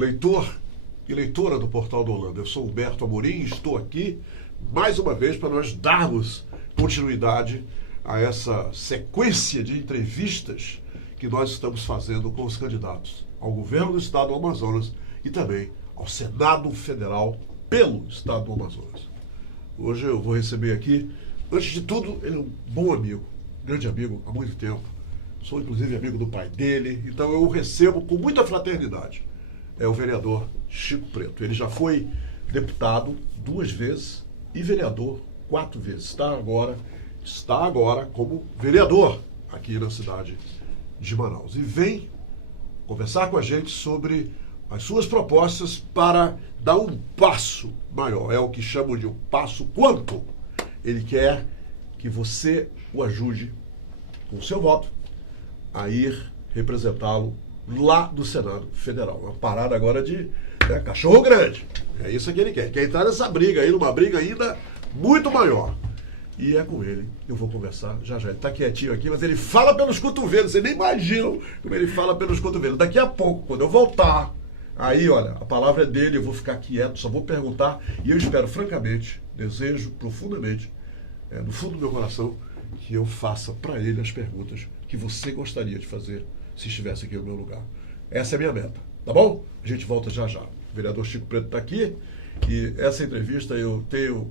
leitor e leitora do Portal do Holanda. Eu sou Humberto Amorim e estou aqui mais uma vez para nós darmos continuidade a essa sequência de entrevistas que nós estamos fazendo com os candidatos ao governo do Estado do Amazonas e também ao Senado Federal pelo Estado do Amazonas. Hoje eu vou receber aqui, antes de tudo, ele é um bom amigo, grande amigo há muito tempo. Sou inclusive amigo do pai dele, então eu o recebo com muita fraternidade. É o vereador Chico Preto. Ele já foi deputado 2 vezes e vereador 4 vezes. Está agora como vereador aqui na cidade de Manaus. E vem conversar com a gente sobre as suas propostas para dar um passo maior. É o que chamam de um passo quanto. Ele quer que você o ajude com o seu voto a ir representá-lo lá no Senado Federal. Uma parada agora de cachorro grande. É isso que ele quer. Quer entrar nessa briga aí, numa briga ainda muito maior. E é com ele que eu vou conversar já. Ele está quietinho aqui, mas ele fala pelos cotovelos. Vocês nem imaginam como ele fala pelos cotovelos. Daqui a pouco, quando eu voltar, aí, olha, a palavra é dele, eu vou ficar quieto, só vou perguntar. E eu espero, francamente, desejo profundamente, no fundo do meu coração, que eu faça para ele as perguntas que você gostaria de fazer se estivesse aqui no meu lugar. Essa é a minha meta, tá bom? A gente volta já já. O vereador Chico Preto está aqui e essa entrevista eu tenho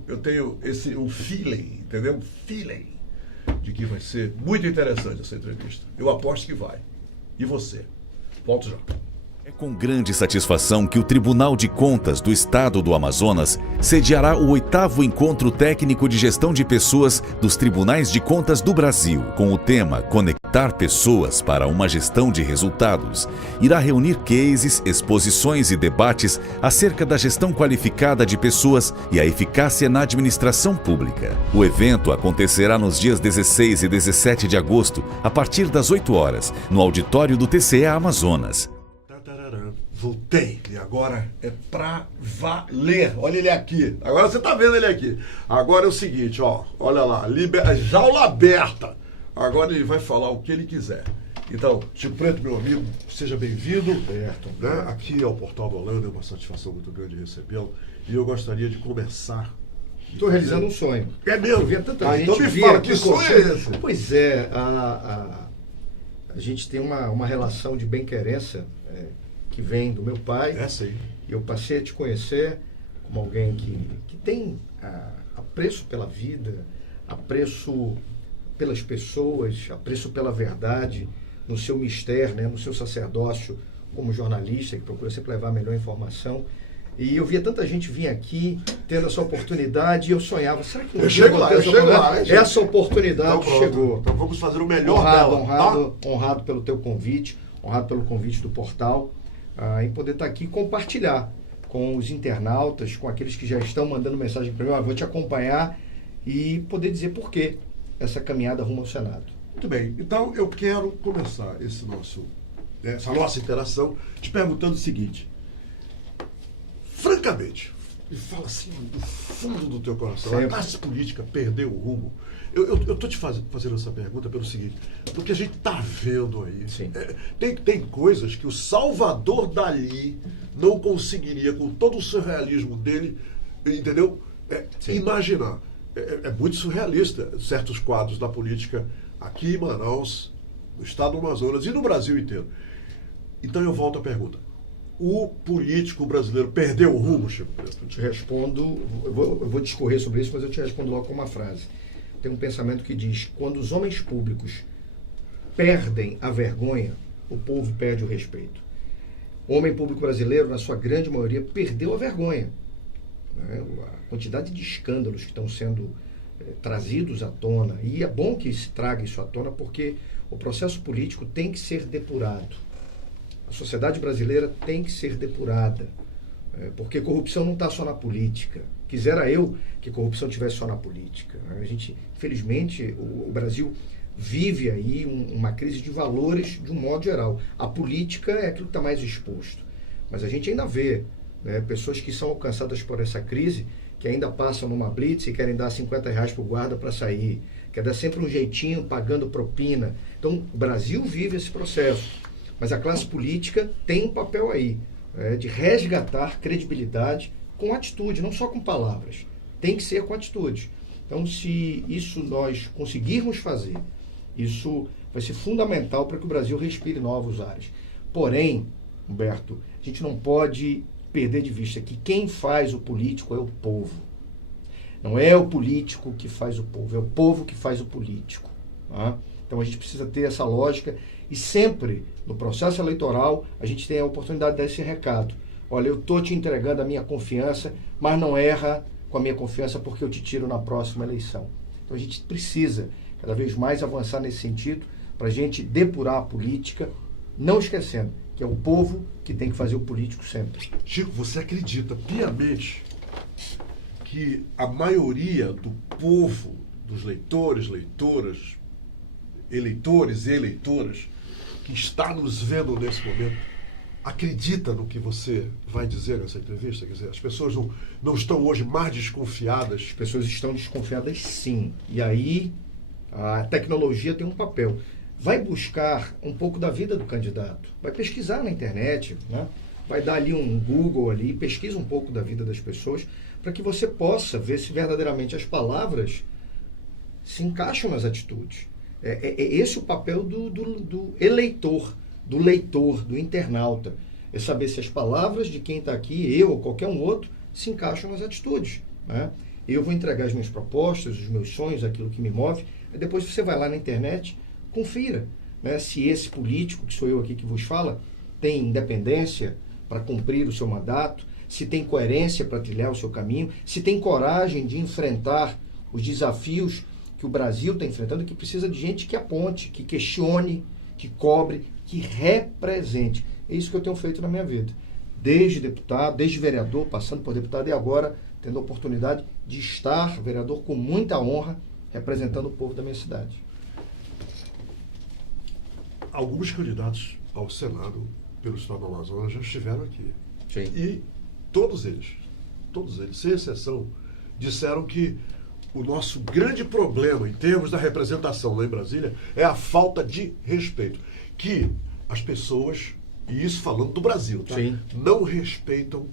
um feeling, entendeu? Um feeling de que vai ser muito interessante essa entrevista. Eu aposto que vai. E você? Volto já. É com grande satisfação que o Tribunal de Contas do Estado do Amazonas sediará o 8º Encontro Técnico de Gestão de Pessoas dos Tribunais de Contas do Brasil, com o tema Conectar Pessoas para uma Gestão de Resultados. Irá reunir cases, exposições e debates acerca da gestão qualificada de pessoas e a eficácia na administração pública. O evento acontecerá nos dias 16 e 17 de agosto, a partir das 8 horas, no auditório do TCE Amazonas. Voltei, e agora é pra valer. Olha ele aqui, agora você tá vendo ele aqui. Agora é o seguinte, ó, olha lá, jaula aberta. Agora ele vai falar o que ele quiser. Então, Chico Preto, meu amigo, seja bem-vindo. Né? Aqui é o Portal do Holanda, é uma satisfação muito grande recebê-lo. E eu gostaria de começar. Estou realizando um sonho. É mesmo? Eu via tanta gente. Então me fala, que sonho é esse? Pois é, a gente tem uma relação de bem-querença que vem do meu pai. Essa aí. Eu passei a te conhecer como alguém que tem apreço pela vida, apreço pelas pessoas, apreço pela verdade, no seu mistério, né, no seu sacerdócio como jornalista, que procura sempre levar a melhor informação. E eu via tanta gente vir aqui, tendo essa oportunidade, e eu sonhava, será que eu chego lá? Essa oportunidade então, chegou. Então vamos fazer o melhor dela. Honrado pelo teu convite, honrado pelo convite do portal, em poder estar aqui e compartilhar com os internautas, com aqueles que já estão mandando mensagem para mim, vou te acompanhar e poder dizer por que essa caminhada rumo ao Senado. Muito bem, então eu quero começar essa nossa interação te perguntando o seguinte, francamente, me fala assim do fundo do teu coração, sempre. A classe política perdeu o rumo. Eu estou te fazendo essa pergunta pelo seguinte, porque a gente está vendo aí, tem coisas que o Salvador Dalí não conseguiria, com todo o surrealismo dele, entendeu? Imaginar. É muito surrealista certos quadros da política aqui em Manaus, no estado do Amazonas e no Brasil inteiro. Então eu volto à pergunta. O político brasileiro perdeu o rumo, Chico Preto? Eu te respondo, eu vou discorrer sobre isso, mas eu te respondo logo com uma frase. Tem um pensamento que diz, quando os homens públicos perdem a vergonha, o povo perde o respeito. O homem público brasileiro, na sua grande maioria, perdeu a vergonha. A quantidade de escândalos que estão sendo trazidos à tona, e é bom que se traga isso à tona, porque o processo político tem que ser depurado. A sociedade brasileira tem que ser depurada, porque corrupção não está só na política. Quisera eu que corrupção estivesse só na política. A gente, infelizmente, o Brasil vive aí uma crise de valores de um modo geral. A política é aquilo que está mais exposto. Mas a gente ainda vê pessoas que são alcançadas por essa crise, que ainda passam numa blitz e querem dar R$50 para o guarda para sair. Quer dar sempre um jeitinho, pagando propina. Então, o Brasil vive esse processo. Mas a classe política tem um papel aí. de resgatar credibilidade com atitude, não só com palavras. Tem que ser com atitude. Então, se isso nós conseguirmos fazer, isso vai ser fundamental para que o Brasil respire novos ares. Porém, Humberto, a gente não pode perder de vista que quem faz o político é o povo. Não é o político que faz o povo, é o povo que faz o político. Tá? Então a gente precisa ter essa lógica e sempre no processo eleitoral a gente tem a oportunidade de dar esse recado. Olha, eu estou te entregando a minha confiança, mas não erra com a minha confiança porque eu te tiro na próxima eleição. Então a gente precisa cada vez mais avançar nesse sentido para a gente depurar a política, não esquecendo que é o povo que tem que fazer o político sempre. Chico, você acredita piamente que a maioria do povo, dos leitores, leitoras, eleitores e eleitoras que está nos vendo nesse momento, acredita no que você vai dizer nessa entrevista? Quer dizer, as pessoas não estão hoje mais desconfiadas? As pessoas estão desconfiadas, sim. E aí a tecnologia tem um papel. Vai buscar um pouco da vida do candidato, vai pesquisar na internet, né? Vai dar ali um Google ali, pesquisa um pouco da vida das pessoas, para que você possa ver se verdadeiramente as palavras se encaixam nas atitudes. É esse o papel do eleitor, do leitor, do internauta. É saber se as palavras de quem está aqui, eu ou qualquer um outro, se encaixam nas atitudes. Né? Eu vou entregar as minhas propostas, os meus sonhos, aquilo que me move, e depois você vai lá na internet, confira, né, se esse político, que sou eu aqui que vos fala, tem independência para cumprir o seu mandato, se tem coerência para trilhar o seu caminho, se tem coragem de enfrentar os desafios que o Brasil está enfrentando, que precisa de gente que aponte, que questione, que cobre, que represente. É isso que eu tenho feito na minha vida. Desde deputado, desde vereador, passando por deputado e agora tendo a oportunidade de estar vereador com muita honra, representando o povo da minha cidade. Alguns candidatos ao Senado pelo estado do Amazonas já estiveram aqui. Sim. E todos eles, sem exceção, disseram que o nosso grande problema em termos da representação lá em Brasília é a falta de respeito. Que as pessoas, e isso falando do Brasil, tá? Não respeitam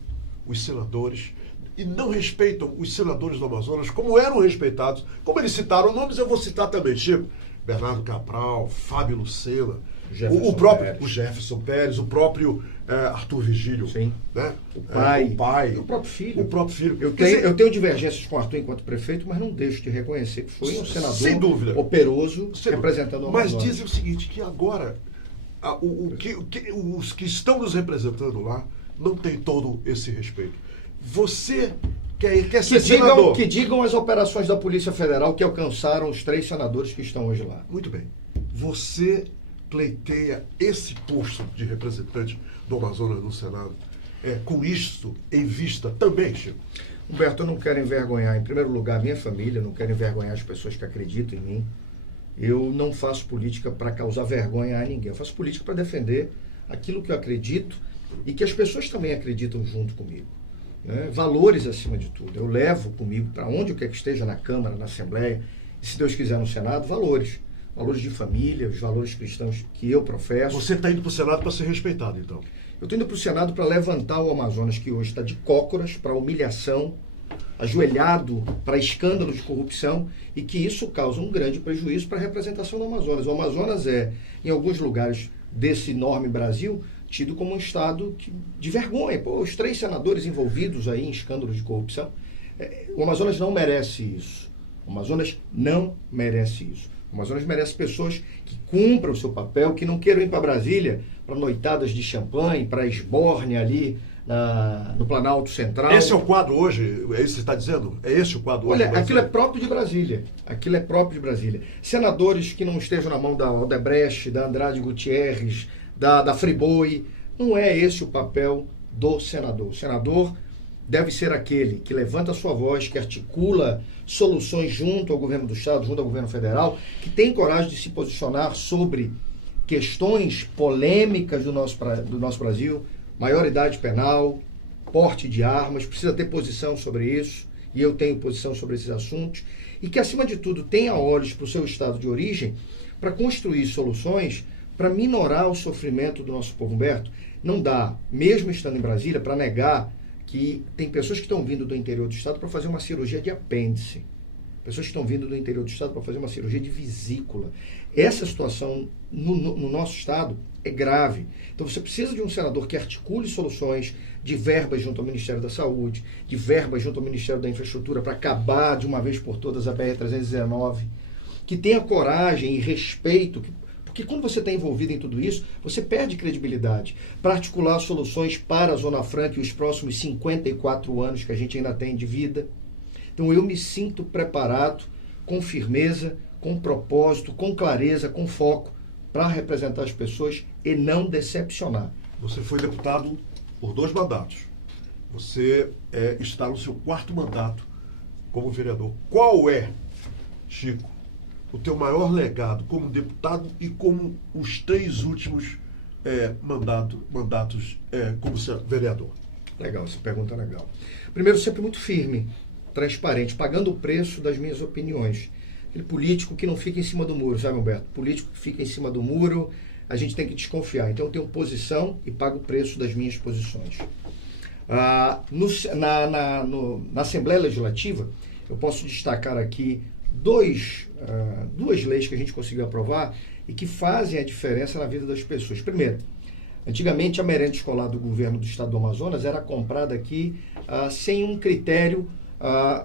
os senadores e não respeitam os senadores do Amazonas como eram respeitados. Como eles citaram nomes, eu vou citar também, Chico. Bernardo Cabral, Fábio Lucena, o próprio Jefferson Pérez, o próprio Arthur Vigílio. Sim. Né? O pai. O próprio filho. Eu tenho divergências com o Arthur enquanto prefeito, mas não deixo de reconhecer que foi um senador sem dúvida operoso representando o Amazonas. Mas dizem o seguinte, que agora os que estão nos representando lá não têm todo esse respeito. Você quer ser senador? Que digam as operações da Polícia Federal que alcançaram os 3 senadores que estão hoje lá. Muito bem. Você pleiteia esse posto de representante do Amazonas no Senado com isto em vista também, Chico? Humberto, eu não quero envergonhar, em primeiro lugar, a minha família, não quero envergonhar as pessoas que acreditam em mim. Eu não faço política para causar vergonha a ninguém. Eu faço política para defender aquilo que eu acredito e que as pessoas também acreditam junto comigo. Né? Valores acima de tudo. Eu levo comigo para onde eu quer que esteja, na Câmara, na Assembleia, e se Deus quiser no Senado, valores. Valores de família, os valores cristãos que eu professo. Você está indo para o Senado para ser respeitado, então? Eu estou indo para o Senado para levantar o Amazonas, que hoje está de cócoras, para humilhação, ajoelhado para escândalos de corrupção, e que isso causa um grande prejuízo para a representação do Amazonas. O Amazonas é, em alguns lugares desse enorme Brasil, tido como um estado de vergonha. Pô, os 3 senadores envolvidos aí em escândalos de corrupção. O Amazonas não merece isso. O Amazonas não merece isso. O Amazonas merece pessoas que cumpram o seu papel, que não queiram ir para Brasília para noitadas de champanhe, para esbórnia ali no Planalto Central. Esse é o quadro hoje? É isso que você está dizendo? É esse o quadro hoje? Olha, aquilo é próprio de Brasília. Aquilo é próprio de Brasília. Senadores que não estejam na mão da Odebrecht, da Andrade Gutierrez, da Friboi. Não é esse o papel do senador. O senador deve ser aquele que levanta a sua voz, que articula soluções junto ao governo do Estado, junto ao governo federal, que tem coragem de se posicionar sobre questões polêmicas do nosso Brasil, maioridade penal, porte de armas, precisa ter posição sobre isso, e eu tenho posição sobre esses assuntos, e que, acima de tudo, tenha olhos para o seu estado de origem para construir soluções para minorar o sofrimento do nosso povo. Humberto, não dá, mesmo estando em Brasília, para negar que tem pessoas que estão vindo do interior do estado para fazer uma cirurgia de apêndice. Pessoas que estão vindo do interior do estado para fazer uma cirurgia de vesícula. Essa situação no nosso estado é grave. Então você precisa de um senador que articule soluções de verbas junto ao Ministério da Saúde, de verbas junto ao Ministério da Infraestrutura para acabar de uma vez por todas a BR-319, que tenha coragem e respeito, porque quando você está envolvido em tudo isso, você perde credibilidade para articular soluções para a Zona Franca e os próximos 54 anos que a gente ainda tem de vida. Então eu me sinto preparado, com firmeza, com propósito, com clareza, com foco, para representar as pessoas e não decepcionar. Você foi deputado por 2 mandatos. Você está no seu 4º mandato como vereador. Qual é, Chico, o teu maior legado como deputado e como os 3 últimos mandatos como vereador? Legal, essa pergunta é legal. Primeiro, sempre muito firme, transparente, pagando o preço das minhas opiniões. Aquele político que não fica em cima do muro, sabe, Humberto? Político que fica em cima do muro, a gente tem que desconfiar. Então eu tenho posição e pago o preço das minhas posições. Na Assembleia Legislativa, eu posso destacar aqui duas leis que a gente conseguiu aprovar e que fazem a diferença na vida das pessoas. Primeiro, antigamente a merenda escolar do governo do estado do Amazonas era comprada aqui sem um critério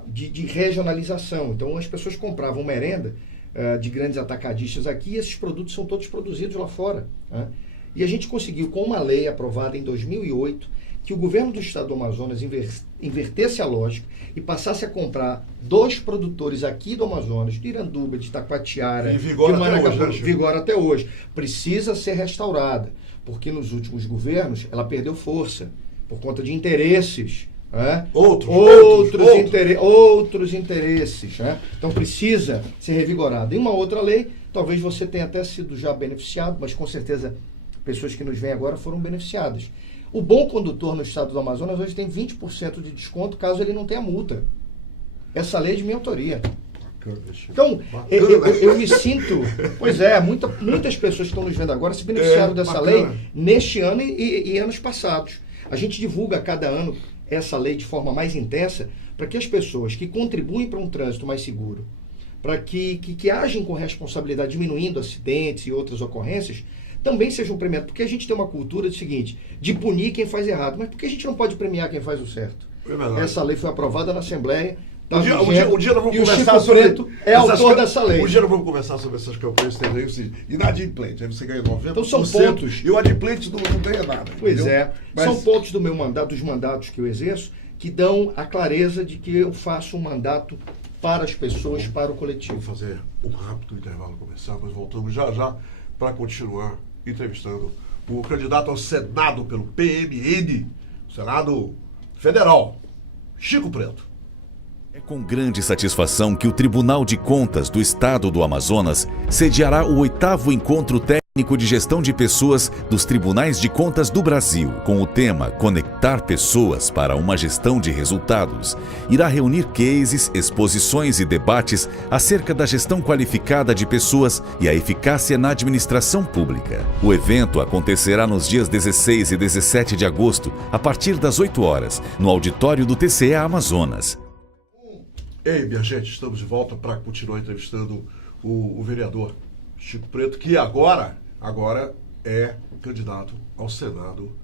de regionalização. Então as pessoas compravam merenda de grandes atacadistas aqui e esses produtos são todos produzidos lá fora. Né? E a gente conseguiu, com uma lei aprovada em 2008, que o governo do estado do Amazonas invertesse a lógica e passasse a comprar dos produtores aqui do Amazonas, de Iranduba, de Taquatiara, de Maracatu, vigora até hoje. Precisa ser restaurada, porque nos últimos governos ela perdeu força por conta de interesses. Outros interesses. Né? Então precisa ser revigorado. Em uma outra lei, talvez você tenha até sido já beneficiado, mas com certeza pessoas que nos veem agora foram beneficiadas. O bom condutor no estado do Amazonas hoje tem 20% de desconto caso ele não tenha multa. Essa lei é de minha autoria. Então, eu me sinto... Pois é, muitas pessoas que estão nos vendo agora se beneficiaram dessa lei neste ano e anos passados. A gente divulga a cada ano essa lei de forma mais intensa para que as pessoas que contribuem para um trânsito mais seguro, para que agem com responsabilidade, diminuindo acidentes e outras ocorrências, também sejam premiados. Porque a gente tem uma cultura do seguinte, de punir quem faz errado. Mas por que a gente não pode premiar quem faz o certo? Essa lei foi aprovada na Assembleia. Um dia nós vamos conversar sobre... é autor dessa lei. Um dia nós vamos conversar sobre essas campanhas inadimplentes. Aí você ganha 90%. Então são pontos. E o adimplente não ganha nada. Pois entendeu? Mas são pontos do meu mandato, dos mandatos que eu exerço, que dão a clareza de que eu faço um mandato para as pessoas, para o coletivo. Vamos fazer um rápido intervalo comercial, mas voltamos já para continuar entrevistando o candidato ao Senado pelo PMN, Senado Federal, Chico Preto. É com grande satisfação que o Tribunal de Contas do Estado do Amazonas sediará o 8º Encontro Técnico de Gestão de Pessoas dos Tribunais de Contas do Brasil, com o tema Conectar Pessoas para uma Gestão de Resultados. Irá reunir cases, exposições e debates acerca da gestão qualificada de pessoas e a eficácia na administração pública. O evento acontecerá nos dias 16 e 17 de agosto, a partir das 8 horas, no auditório do TCE Amazonas. Ei, minha gente, estamos de volta para continuar entrevistando o vereador Chico Preto, que agora é candidato ao Senado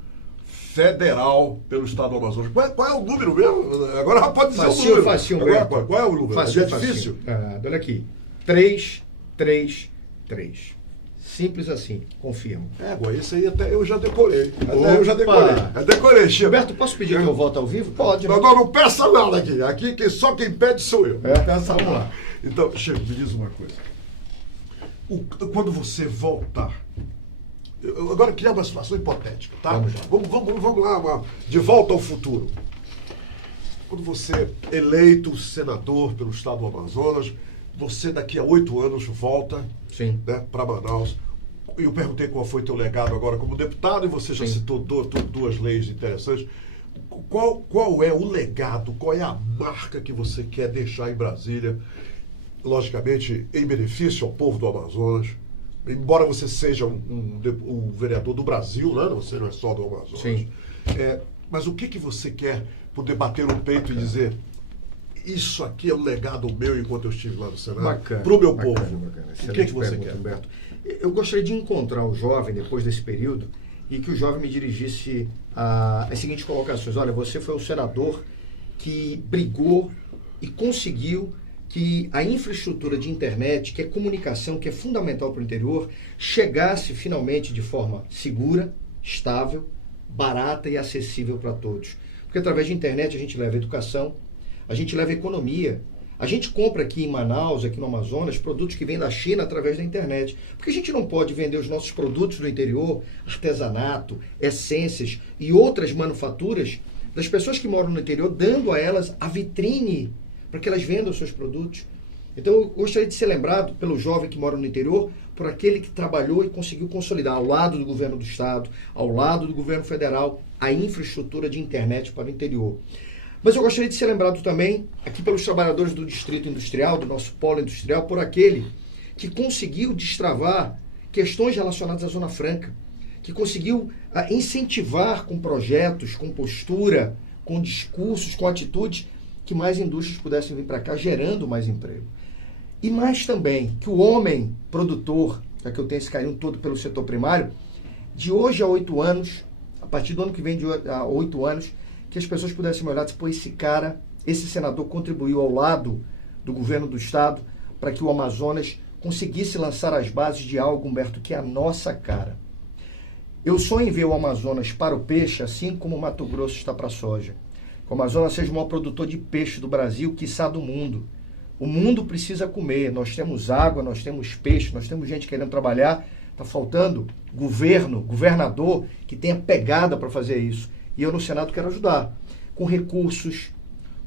Federal pelo Estado do Amazonas. Qual é o número mesmo? Agora já pode dizer o número. Facinho, agora, qual é o número? Facinho, é difícil? Olha aqui. 333. Simples assim, confirmo. Esse aí até eu já decorei. Eu decorei, Chico. Roberto, posso pedir que eu volte ao vivo? Pode. Não peça nada aqui. Aqui só quem pede sou eu. Vamos lá. Então, Chico, me diz uma coisa. Quando você voltar... Eu agora criar uma situação hipotética, tá? Vamos lá, de volta ao futuro. Quando você é eleito senador pelo Estado do Amazonas, você daqui a 8 anos volta, né, para Manaus. Eu perguntei qual foi teu legado agora como deputado e você já citou duas leis interessantes. Qual é o legado, qual é a marca que você quer deixar em Brasília, logicamente em benefício ao povo do Amazonas, embora você seja um vereador do Brasil, né? Você não é só do Amazonas. Sim. Mas o que você quer poder bater no peito e dizer: isso aqui é um legado meu enquanto eu estive lá no Senado, para o meu povo? Bacana. O que você quer? Humberto. Eu gostaria de encontrar o jovem depois desse período e que o jovem me dirigisse as seguintes colocações. Olha, você foi o senador que brigou e conseguiu que a infraestrutura de internet, que é comunicação, que é fundamental para o interior, chegasse finalmente de forma segura, estável, barata e acessível para todos. Porque através de internet a gente leva educação, a gente leva economia. A gente compra aqui em Manaus, aqui no Amazonas, produtos que vêm da China através da internet. Porque a gente não pode vender os nossos produtos do interior, artesanato, essências e outras manufaturas das pessoas que moram no interior, dando a elas a vitrine para que elas vendam os seus produtos. Então eu gostaria de ser lembrado pelo jovem que mora no interior, por aquele que trabalhou e conseguiu consolidar ao lado do governo do estado, ao lado do governo federal, a infraestrutura de internet para o interior. Mas eu gostaria de ser lembrado também, aqui pelos trabalhadores do Distrito Industrial, do nosso polo industrial, por aquele que conseguiu destravar questões relacionadas à Zona Franca, que conseguiu incentivar com projetos, com postura, com discursos, com atitudes, que mais indústrias pudessem vir para cá, gerando mais emprego. E mais também, que o homem produtor, já que eu tenho esse carinho todo pelo setor primário, de hoje a 8 anos, a partir do ano que vem a 8 anos, que as pessoas pudessem me olhar e dizer, pô, esse cara, esse senador contribuiu ao lado do governo do estado para que o Amazonas conseguisse lançar as bases de algo, Humberto, que é a nossa cara. Eu sonho em ver o Amazonas para o peixe, assim como o Mato Grosso está para a soja. Que o Amazonas seja o maior produtor de peixe do Brasil, quiçá do mundo. O mundo precisa comer, nós temos água, nós temos peixe, nós temos gente querendo trabalhar, está faltando governador que tenha pegada para fazer isso. E eu no Senado quero ajudar, com recursos,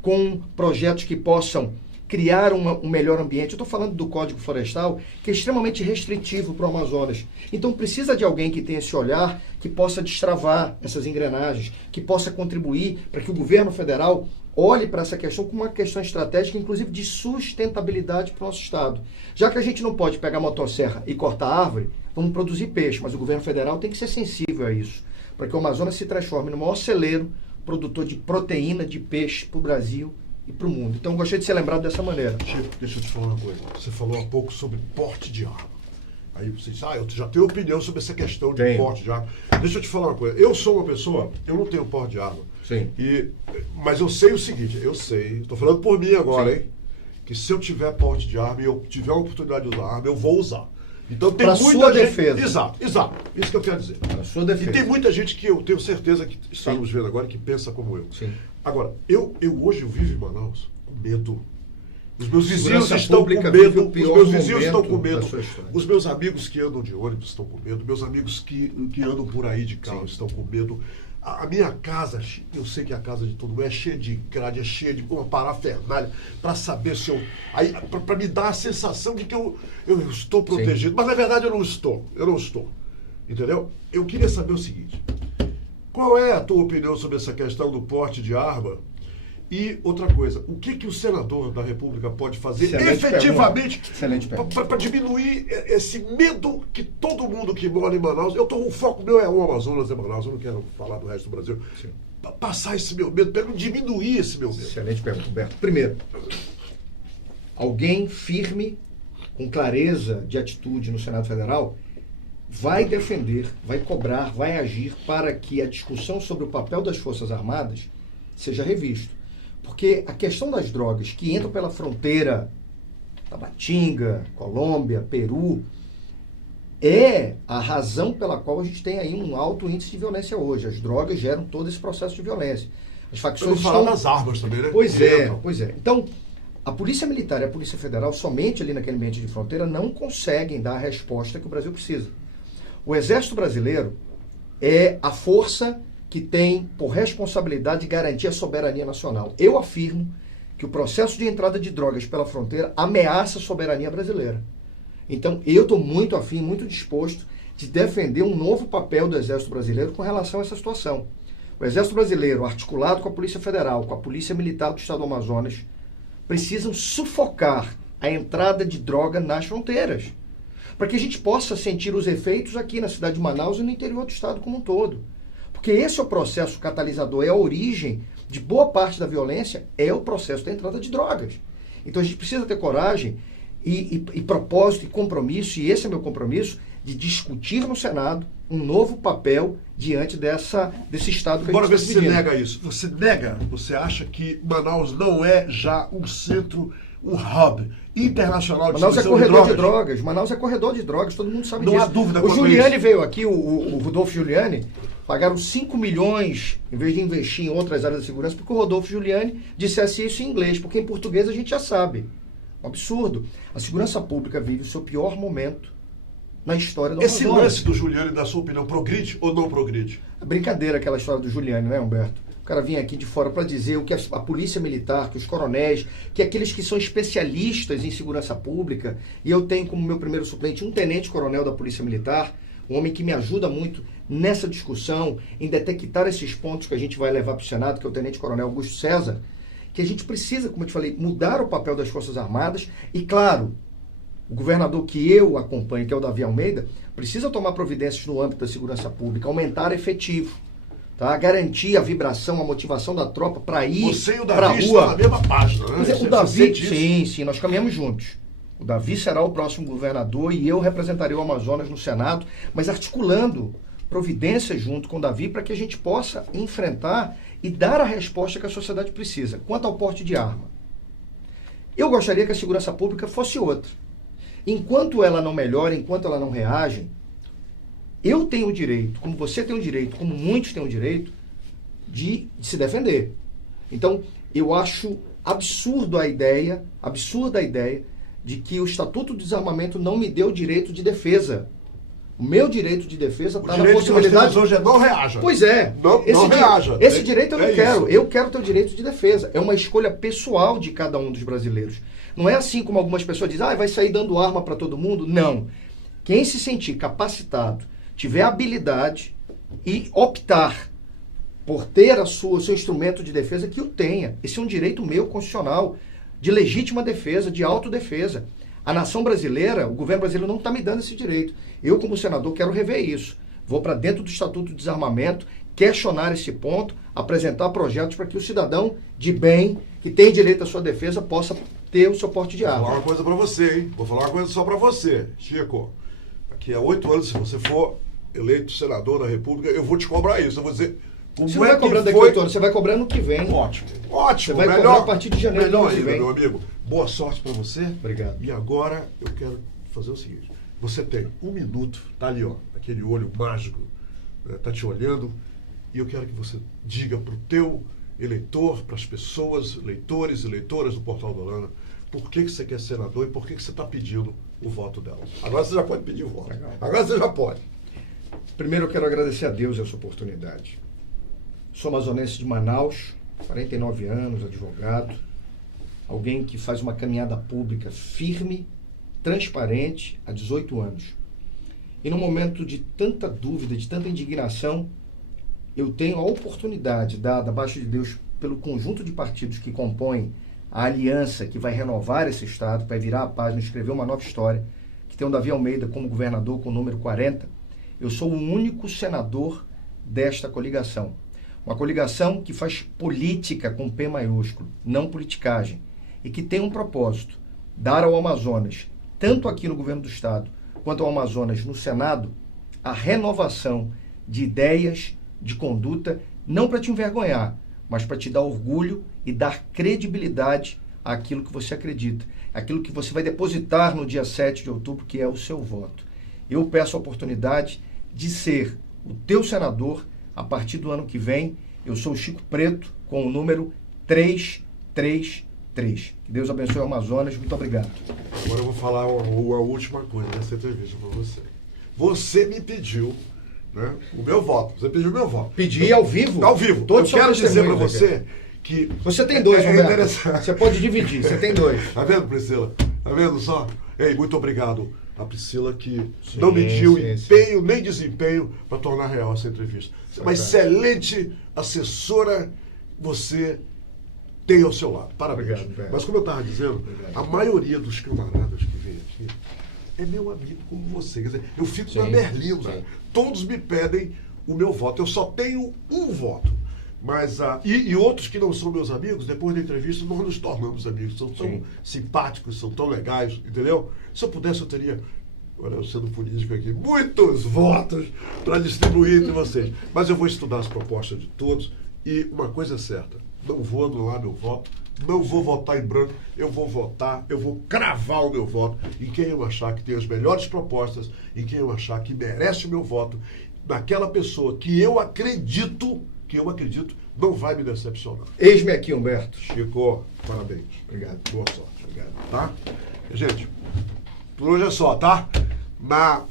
com projetos que possam criar um melhor ambiente. Eu estou falando do Código Florestal, que é extremamente restritivo para o Amazonas. Então precisa de alguém que tenha esse olhar, que possa destravar essas engrenagens, que possa contribuir para que o governo federal olhe para essa questão como uma questão estratégica, inclusive de sustentabilidade para o nosso estado. Já que a gente não pode pegar a motosserra e cortar a árvore, vamos produzir peixe, mas o governo federal tem que ser sensível a isso, para que o Amazonas se transforme no maior celeiro produtor de proteína de peixe para o Brasil e para o mundo. Então, eu gostaria de ser lembrado dessa maneira. Chico, deixa eu te falar uma coisa. Você falou há pouco sobre porte de arma. Aí você disse, eu já tenho opinião sobre essa questão de porte de arma. Deixa eu te falar uma coisa. Eu sou uma pessoa, eu não tenho porte de arma. Sim. Mas eu sei o seguinte, estou falando por mim agora, hein? Que se eu tiver porte de arma e eu tiver a oportunidade de usar arma, eu vou usar. Então tem pra muita sua gente... defesa. Exato. Isso que eu quero dizer. Pra sua defesa. E tem muita gente que eu tenho certeza que está nos vendo agora que pensa como eu. Sim. Agora, hoje eu vivo em Manaus com medo. Os meus vizinhos Segurança estão com pública medo. vive o Os pior meus vizinhos estão momento com medo. da sua história. Os meus amigos que andam de ônibus estão com medo. Meus amigos que andam por aí de carro estão com medo. A minha casa, eu sei que a casa de todo mundo é cheia de grade, é cheia de uma parafernália para saber se eu... Para me dar a sensação de que eu estou protegido. Sim. Mas na verdade eu não estou. Entendeu? Eu queria saber o seguinte. Qual é a tua opinião sobre essa questão do porte de arma? E outra coisa, o que o senador da República pode fazer efetivamente para diminuir esse medo que todo mundo que mora em Manaus... O foco meu é o Amazonas, é Manaus, eu não quero falar do resto do Brasil. Passar esse meu medo, para diminuir esse meu medo. Excelente pergunta, Humberto. Primeiro, alguém firme, com clareza de atitude no Senado Federal, vai defender, vai cobrar, vai agir para que a discussão sobre o papel das Forças Armadas seja revisto. Porque a questão das drogas que entram pela fronteira Tabatinga, Colômbia, Peru, é a razão pela qual a gente tem aí um alto índice de violência hoje. As drogas geram todo esse processo de violência. As facções estão... das armas também, né? Pois é. Então, a Polícia Militar e a Polícia Federal, somente ali naquele ambiente de fronteira, não conseguem dar a resposta que o Brasil precisa. O Exército Brasileiro é a força que tem por responsabilidade garantir a soberania nacional. Eu afirmo que o processo de entrada de drogas pela fronteira ameaça a soberania brasileira. Então, eu estou muito afim, muito disposto de defender um novo papel do Exército Brasileiro com relação a essa situação. O Exército Brasileiro, articulado com a Polícia Federal, com a Polícia Militar do Estado do Amazonas, precisam sufocar a entrada de droga nas fronteiras. para que a gente possa sentir os efeitos aqui na cidade de Manaus e no interior do estado como um todo. Porque esse é o processo catalisador, é a origem de boa parte da violência, é o processo da entrada de drogas. Então a gente precisa ter coragem e propósito e compromisso, e esse é meu compromisso, de discutir no Senado um novo papel diante desse estado que Bora a ver gente se está você vivendo. nega isso. Você acha que Manaus não é já um centro, um hub internacional de Manaus é distribuição corredor de drogas. Manaus é corredor de drogas, todo mundo sabe Não disso. há dúvida O quanto a Giuliani isso. veio aqui, o Rodolfo Giuliani, pagaram 5 milhões em vez de investir em outras áreas da segurança, porque o Rodolfo Giuliani dissesse isso em inglês, porque em português a gente já sabe. Um absurdo. A segurança pública vive o seu pior momento na história do Esse Amazonas. lance do Giuliani, na sua opinião, progride ou não progride? Brincadeira aquela história do Giuliani, né, Humberto? O cara vinha aqui de fora para dizer o que a polícia militar, que os coronéis, que aqueles que são especialistas em segurança pública, e eu tenho como meu primeiro suplente um tenente-coronel da Polícia Militar, um homem que me ajuda muito nessa discussão, em detectar esses pontos que a gente vai levar para o Senado, que é o tenente-coronel Augusto César, que a gente precisa, como eu te falei, mudar o papel das Forças Armadas e, claro, o governador que eu acompanho, que é o Davi Almeida, precisa tomar providências no âmbito da segurança pública, aumentar efetivo, tá? Garantir a vibração, a motivação da tropa para ir Você e o para a Davi estão na rua. mesma página, né? Mas é, Você o Davi, sente isso? sim, nós caminhamos juntos. O Davi será o próximo governador e eu representarei o Amazonas no Senado, mas articulando providências junto com o Davi para que a gente possa enfrentar e dar a resposta que a sociedade precisa. Quanto ao porte de arma, eu gostaria que a segurança pública fosse outra. Enquanto ela não melhora, enquanto ela não reage, eu tenho o direito, como você tem o direito, como muitos têm o direito, de se defender. Então, eu acho absurda a ideia de que o Estatuto do Desarmamento não me deu direito de defesa. O meu direito de defesa O está na direito que nós possibilidade... temos hoje é não reaja. Pois é. Não reaja. Esse direito eu não É quero. isso. Eu quero ter o direito de defesa. É uma escolha pessoal de cada um dos brasileiros. Não é assim como algumas pessoas dizem, vai sair dando arma para todo mundo. Não. Quem se sentir capacitado, tiver habilidade e optar por ter o seu instrumento de defesa, que o tenha. Esse é um direito meu constitucional, de legítima defesa, de autodefesa. A nação brasileira, o governo brasileiro não está me dando esse direito. Eu, como senador, quero rever isso. Vou para dentro do Estatuto do Desarmamento, questionar esse ponto, apresentar projetos para que o cidadão de bem, que tem direito à sua defesa, possa ter o seu porte de Vou falar arma. uma coisa pra você, hein? Vou falar uma coisa só pra você, Chico. Daqui a 8 anos, se você for eleito senador da República, eu vou te cobrar isso. Eu vou dizer... Como Você não vai que cobrando daqui a foi- 8 anos, você vai cobrar no que vem. Ótimo, ótimo. Você vai melhor, cobrar a partir de janeiro do melhor ano que ainda, vem. meu amigo. Boa sorte pra você. Obrigado. E agora eu quero fazer o seguinte. Você tem 1 minuto, tá ali, ó, aquele olho mágico, né, tá te olhando, e eu quero que você diga pro teu eleitor, para as pessoas, leitores e leitoras do Portal do Holanda, por que você quer ser senador e por que você está pedindo o voto dela. Agora você já pode pedir o voto. Legal. Agora você já pode. Primeiro eu quero agradecer a Deus essa oportunidade. Sou amazonense de Manaus, 49 anos, advogado, alguém que faz uma caminhada pública firme, transparente, há 18 anos. E num momento de tanta dúvida, de tanta indignação, eu tenho a oportunidade dada abaixo de Deus pelo conjunto de partidos que compõem a aliança que vai renovar esse Estado, vai virar a página, escrever uma nova história, que tem o Davi Almeida como governador com o número 40. Eu sou o único senador desta coligação. Uma coligação que faz política com P maiúsculo, não politicagem, e que tem um propósito, dar ao Amazonas, tanto aqui no governo do Estado, quanto ao Amazonas no Senado, a renovação de ideias, de conduta, não para te envergonhar, mas para te dar orgulho e dar credibilidade àquilo que você acredita, aquilo que você vai depositar no dia 7 de outubro, que é o seu voto. Eu peço a oportunidade de ser o teu senador a partir do ano que vem. Eu sou o Chico Preto, com o número 333. Que Deus abençoe o Amazonas. Muito obrigado. Agora eu vou falar uma última coisa nessa entrevista para você. Você me pediu, né, o meu voto. Você pediu o meu voto. Pedi ao vivo. Ao vivo. Todos eu quero são dizer para testemunhas, você que... Você tem dois, é Roberto. interessante. Você pode dividir, você tem dois. Tá vendo, Priscila? Tá vendo só? Ei, muito obrigado. A Priscila que Sim, não mediu sim, empenho nem desempenho para tornar real essa entrevista. Uma excelente assessora você tem ao seu lado. Parabéns. Obrigado, velho. Mas como eu estava dizendo, Obrigado. a maioria dos camaradas que vem aqui é meu amigo como você. Quer dizer, eu fico Sim, na berlinda. sim. Todos me pedem o meu voto. Eu só tenho um voto. Mas, e outros que não são meus amigos, depois da entrevista, nós nos tornamos amigos. São tão Sim. simpáticos, são tão legais, entendeu? Se eu pudesse, eu teria, olha, eu sendo político aqui, muitos votos para distribuir entre vocês. Mas eu vou estudar as propostas de todos e uma coisa é certa, não vou anular meu voto, não vou votar em branco, eu vou votar, eu vou cravar o meu voto em quem eu achar que tem as melhores propostas, em quem eu achar que merece o meu voto, naquela pessoa que eu acredito, não vai me decepcionar. Eis-me aqui, Humberto. Chico, parabéns. Obrigado. Boa sorte. Obrigado. Tá? Gente, por hoje é só, tá? Na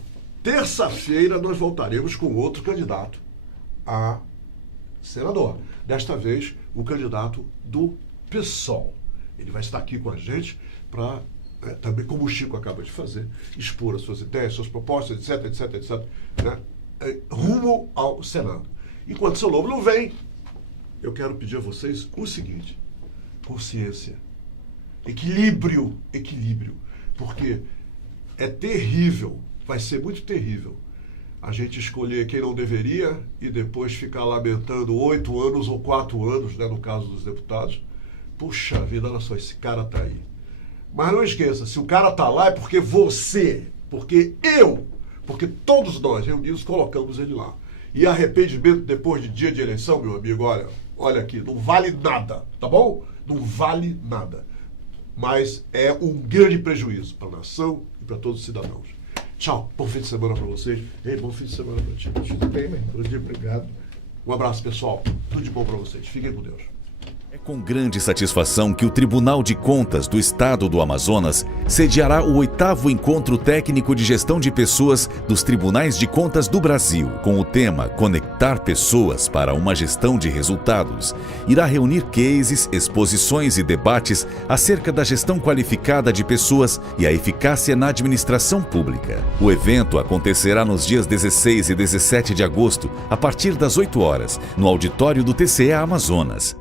terça-feira nós voltaremos com outro candidato a senador. Desta vez, o candidato do PSOL. Ele vai estar aqui com a gente para, também como o Chico acaba de fazer, expor as suas ideias, suas propostas, etc, né? Rumo ao Senado. Enquanto seu Lobo não vem, eu quero pedir a vocês o seguinte: consciência, equilíbrio, porque é terrível, vai ser muito terrível a gente escolher quem não deveria e depois ficar lamentando 8 anos ou 4 anos, né, no caso dos deputados. Puxa vida, olha só, esse cara tá aí. Mas não esqueça, se o cara tá lá é porque você, porque eu, porque todos nós reunidos colocamos ele lá. E arrependimento depois de dia de eleição, meu amigo, olha aqui, não vale nada, tá bom? Não vale nada. Mas é um grande prejuízo para a nação e para todos os cidadãos. Tchau, bom fim de semana para vocês. Ei, bom fim de semana para ti. Tudo bem, meu irmão. Obrigado. Um abraço, pessoal. Tudo de bom para vocês. Fiquem com Deus. É com grande satisfação que o Tribunal de Contas do Estado do Amazonas sediará o 8º Encontro Técnico de Gestão de Pessoas dos Tribunais de Contas do Brasil, com o tema Conectar Pessoas para uma Gestão de Resultados. Irá reunir cases, exposições e debates acerca da gestão qualificada de pessoas e a eficácia na administração pública. O evento acontecerá nos dias 16 e 17 de agosto, a partir das 8 horas, no auditório do TCE Amazonas.